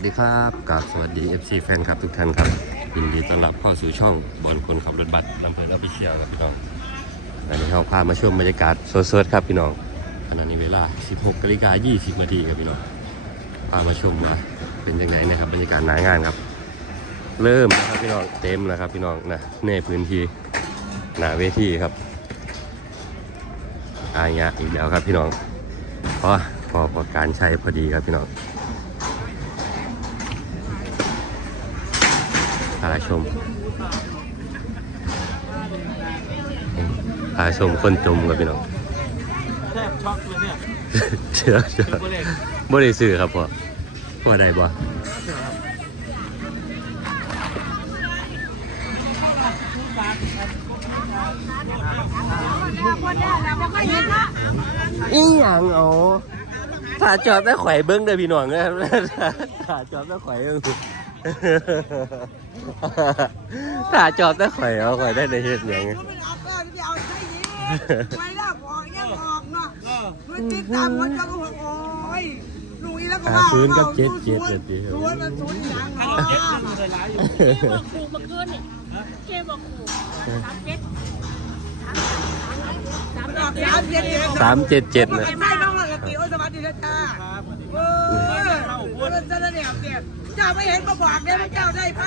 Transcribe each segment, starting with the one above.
วัสดีครับกับสวัสดี FC แฟนคลับทุกท่านครับยินดีต้อนรับเข้าสู่ช่องบอลคนขับรถบัสลำเพลินอภิเชียครับพี่น้องอันนี้เราพามาชมบรรยากาศสดๆครับพี่น้องขณะนี้เวลา 16นาฬิกา20นาทีครับพี่น้องพามาชมว่าเป็นยังไงนะครับบรรยากาศหนางานครับ เริ่มแล้วครับพี่น้องเต็มแล้วครับพี่น้องนะในพื้นที่หนาเวทีครับอายะอีกแล้วครับพี่น้องพราะพอประการใช้พอดีครับพี่น้อง พาชมพาชมคนจมกับพี่น้องแทบช็อกเลยเนี่ยเชื่อเชื่อตัวเลขบ่ได้ซื้อครับพ่อพ่อได้บ่อีหยังเอาถ้าจอดไปไข่เบิ้งเด้อพี่น้องเด้อถ้าจอดไปไข่เบิ้ง ถ้าจอดไปไข่อยเอาข่อยได้ในเหยังมันออกก็จะเอาใช้ยิงไว้แล้วอกยังออกเนาะมันติดตามมันก็บอกโอ้ยลุงอีแล้วก็ว่ารู้ว่ามันสูญอย่างถ้าเราเจ็ดมันเลยร้ายอยู่เกมบอกขู่เมื่อคืนนี่เกมบอกขู่สามเจ็ดสามออกเจ็ดเจ็ดเจ็ดสามเจ็ดเจ็ดมันนะไม่น้องละตีโอ้สวัสดีนะจ้าครับสวัสดีเออจะได้เนี่ย เนี่ยเจ้าไม่เห็นมาบอกเนี่ยเจ้าได้ไป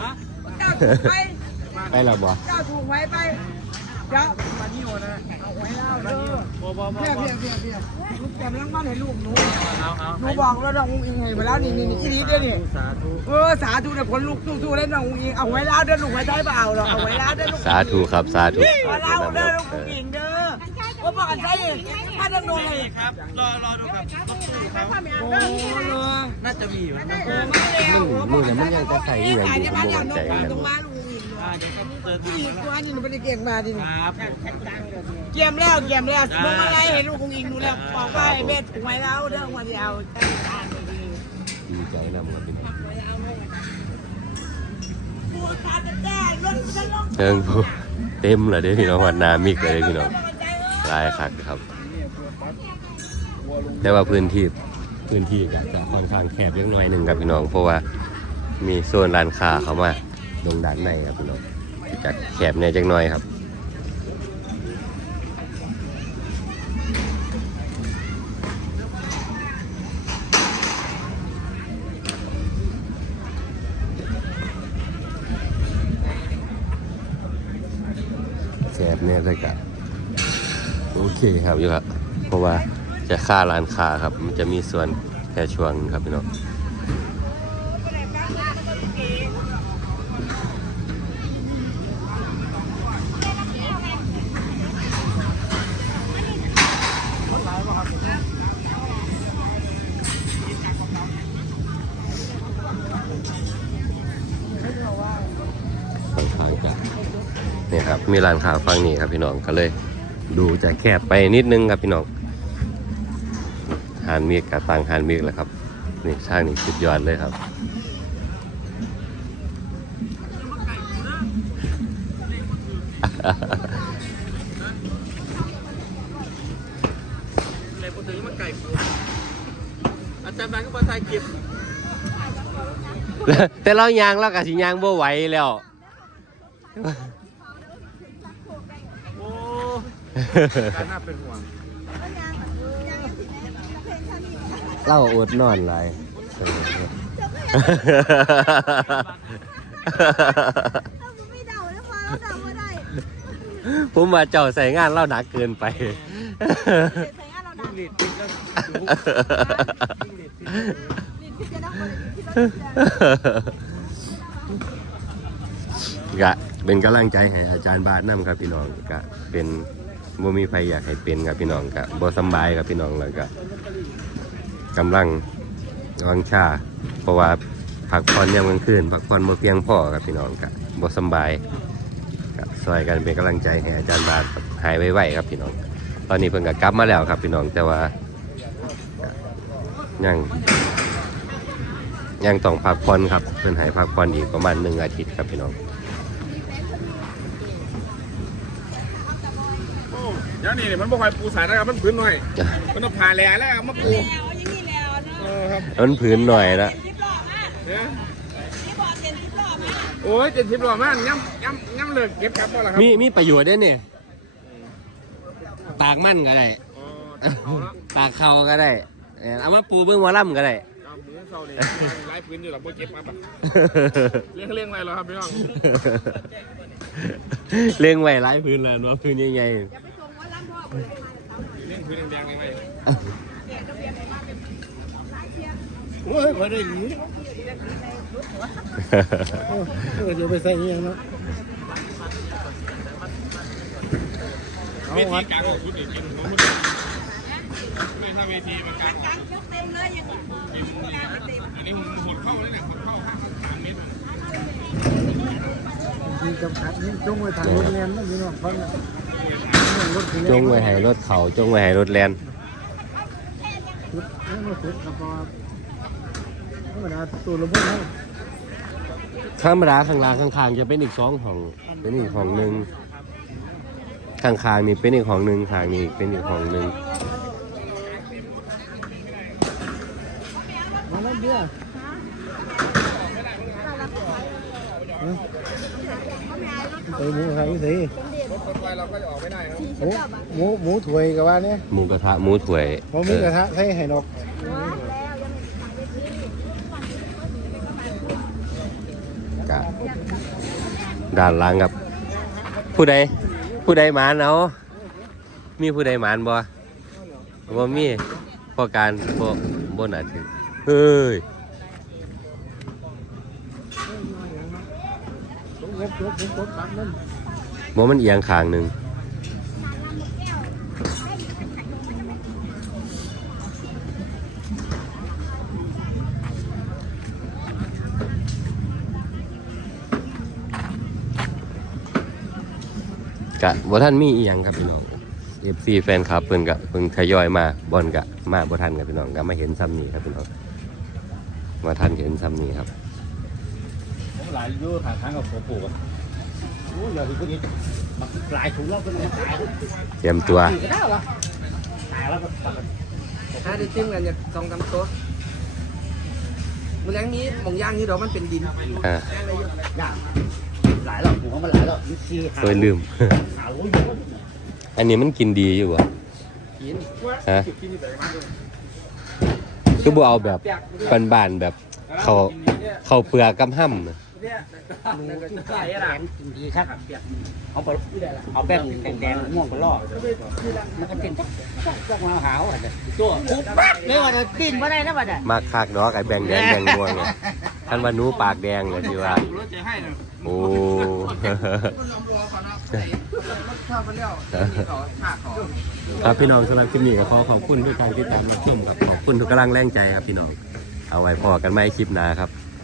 ฮะเจ้าถูกไปไปแล้วบ่เจ้าถูกไว้ไปเดี๋ยวมานี่โอนะเอาไว้แล้วเด้อบ่บ่บ่เพี้ยเพี้ยเพี้ยเพี้ยลูกแกมลังบ้านให้ลูกหนูเอาเอาหนูบอกแล้วน้องอุ้งอิงให้มาแล้วนี่นี่นี่อีนี้เด้อนี่สาธุเออสาธุเนี่ยคนลูกสู้ๆเล่นน้องอุ้งอิงเอาไว้แล้วเด้อลูกไว้ได้เปล่าหรอกเอาไว้แล้วเด้อลูกสาธุครับสาธุเอาแล้วเด้อลูกอุ้งอิงเด้อ ว่าบอกกันใช่ถ้าต้องโดนเลยครับ รอรอดูครับต้องดูครับโอ้โหน่าจะมีอยู่นะโอ้มาแล้วมึงเนี่ยมันยังจะใส่อีหยังอยู่ผมบ่มั่นใจกันตรงมาลูกอุ้งอิงอ่าเดี๋ยวก็เจอผู้หญิงตัวนี้หนูไม่ได้เก่งมาดิครับเกี่ยมแล้วเกี่ยมแล้วมึงมาไงเห็นลูกอุ้งอิงดูแล้วบอกว่าไอ้เบ็ดถูกไว้แล้วเด้อวันเดียวดีใจนำครับพี่น้องตัวดแต่รถฉันลงเชิงผู้เต็มเลยเด้พี่น้องวัดนามิกเลยเด้พี่น้อง หลายคักครับ แต่ว่าพื้นที่พื้นที่ก็จะค่อนข้างแคบเล็กน้อยหนึ่งครับพี่น้อง เพราะว่ามีโซนร้านค้าเข้ามาตรงด้านในครับพี่น้องจะแคบเนี่ยจักน่อยครับแคบเนี่ยได้กะ โอเคครับอยู่ครับเพราะว่าจะค่าร้านค้าครับ มันจะมีส่วนแค่ช่วงครับพี่น้องค่อนข้างจะเนี่ยครับ มีร้านค้าฝั่งนี้ครับพี่น้องก็เลย ดูจะแคบไปนิดนึงครับพี่น้องหานเมีกกับตังหานเมีกแหละครับนี่ช่างนี่สุดยอดเลยครับเลยพูดถึงมันไก่ปูอาจารย์บาก็มาถ่ายคลิปแต่เรายางเรากับสิยางบ่ไหวแล้ว การน่าเป็นห่วงเราอดนอนหลายเออไม่เดาแล้วพอเดาไม่ได้ผมมาเจ้าใส่งานเราหนักเกินไปใส่งานเราดัจิ้งงหรีดติดแล้วจิ้งหรีดติดลิ้นพิจารณาคนที่เรากะเป็นกำลังใจให้อาจารย์บาทนํครับพี่น้องกะเป็น บ่มีใครอยากให้เป็นครับพี่น้องกะบ่สบายครับพี่น้องแล้วก็กำลังวังชา เพราะว่าพักผ่อนยามกลางคืนพักผ่อนบ่เพียงพอครับพี่น้องกะบ่สบายกะซอยกันเป็นกำลังใจให้อาจารย์บาทหายไวๆครับพี่น้อง ตอนนี้เพิ่นก็กลับมาแล้วครับพี่น้องแต่ว่ายังยังต้องพักผ่อนครับเพิ่นให้พักผ่อนอีกประมาณหนึ่งอาทิตย์ครับพี่น้อง เดี๋ยวนี้เนี่ยมันบ่ค่อยปูสายนะครับมันพื้นหน่อย มันต้องผ่าแหล่แล้วเอามาปูแล้วอย่างนี้แล้วเนาะเออครับมันผืนหน่อยละคลิปหล่อมากเนี่ยโอ้ยเจ็ดสิบหล่อมากย่ำย่ำย่ำเลิกเก็บกลับบ่ล่ะครับมีมีประโยชน์ด้วยนี่ตากมันก็ได้อ๋อเอาละตากเขาก็ได้เออเอามาปูเบื้องวอลล่ำก็ได้เอาหมูเศร้านี่ไล่พื้นอยู่หรอกบ่เก็บมาปะเลี้ยงเลี้ยงอะไรเหรอครับพี่น้องเลี้ยงไว้หลายพื้นแล้วเนาะพื้นใหญ่เลี้ยงพื้นแดงๆเลยไหม โอ้ยพอได้หนีเออเดี๋ยวไปใส่เงี้ยเนาะเวทีกลางของชุดนี่กินของชุดไม่ถ้าเวทีมันกลางเต็มเลยยังอันนี้ผมหมดเข้าเลยเนี่ยหมดเข้าข้างสามเมตรมีจำกัดนี่จงไว้ทางโรงเรียนนั่นพี่น้องฟังนะรถๆ จงไว้ให้รถเขาจงไว้ให้รถแลนสุดนี่มาสุดแล้วก็ธรรมดาตัวระเบิดให้ธรรมดาข้างล่างข้างๆจะเป็นอีกสองห้องเป็นอีกห้องหนึ่งข้างๆนี่เป็นอีกห้องหนึ่งข้างนี่เป็นอีกห้องหนึ่งมาแล้วเดียว ไปหมูไทยสิรถคนไฟเราก็จะออกไม่ได้ครับหมูหมูหมูถวยกับว่าเนี่ยหมูกระทะหมูถ้วยผมมีกระทะให้ให้นกกะด้านหล่างครับ ผู้ใดผู้ใดหมานเอามีผู้ใดหมานบ่บ่มีพอการบ่บ่น่าถึงเฮ้ยผมเก็ โม่มันเอียงข้างหนึ่งกะบ่ท่านมีอีหยังครับพี่น้อง FC แฟนคลับเพิ่นกะเพิ่งทยอยมาบอลกะมาบ่ทันครับพี่น้องก็มาเห็นซ้ำนี้ครับพี่น้องมาทันเห็นซ้ำนี้ครับ หลายยูขาทางกับผมปลูกอะโอ้ยอย่าถึงพวกนี้หลายถุงแล้วเป็นตายเตรียมตัว ก็ได้หรอตายแล้วก็ถ้าได้จิ้มกันเนี่ยสองสามตัวมันแรงนี้มองย่างนี่เดี๋ยวมันเป็นดินอ่า ย่างอะไรอยู่หลายแล้วผมว่ามันหลายแล้วยี่สี่เคยลืม หาโอ้ยอันนี้มันกินดีอยู่บ่กินฮะคือบ่เอาแบบบานๆแบบเขาเขาเปลือกกับห้ำน่ะ แล้วก็ใส่แดละงกินดีครับเอาไปเอาแป้งแดงๆม่วงไปล่อมันก็เป็นจักจักจักมาหาวอะตัวปุ๊บปั๊บเลยว่าจะกินมาได้นะบัดอะมากคักดอกไอ้แบงแดงแบงม่วงเนี่ยท่านว่าหนูปากแดงเลยที่ว่ารถจะให้นะโอ้คนลองรัวเขาเนาะใส่รถชอบมันแล้วนี่เขาขาดเขาครับพี่น้องสำหรับคลิปนี้ก็ขอขอบคุณด้วยการติดตามรับชมครับขอบคุณทุกกำลังแรงใจครับพี่น้อง เอาไว้พอกันไม่คลิปหน้าครับ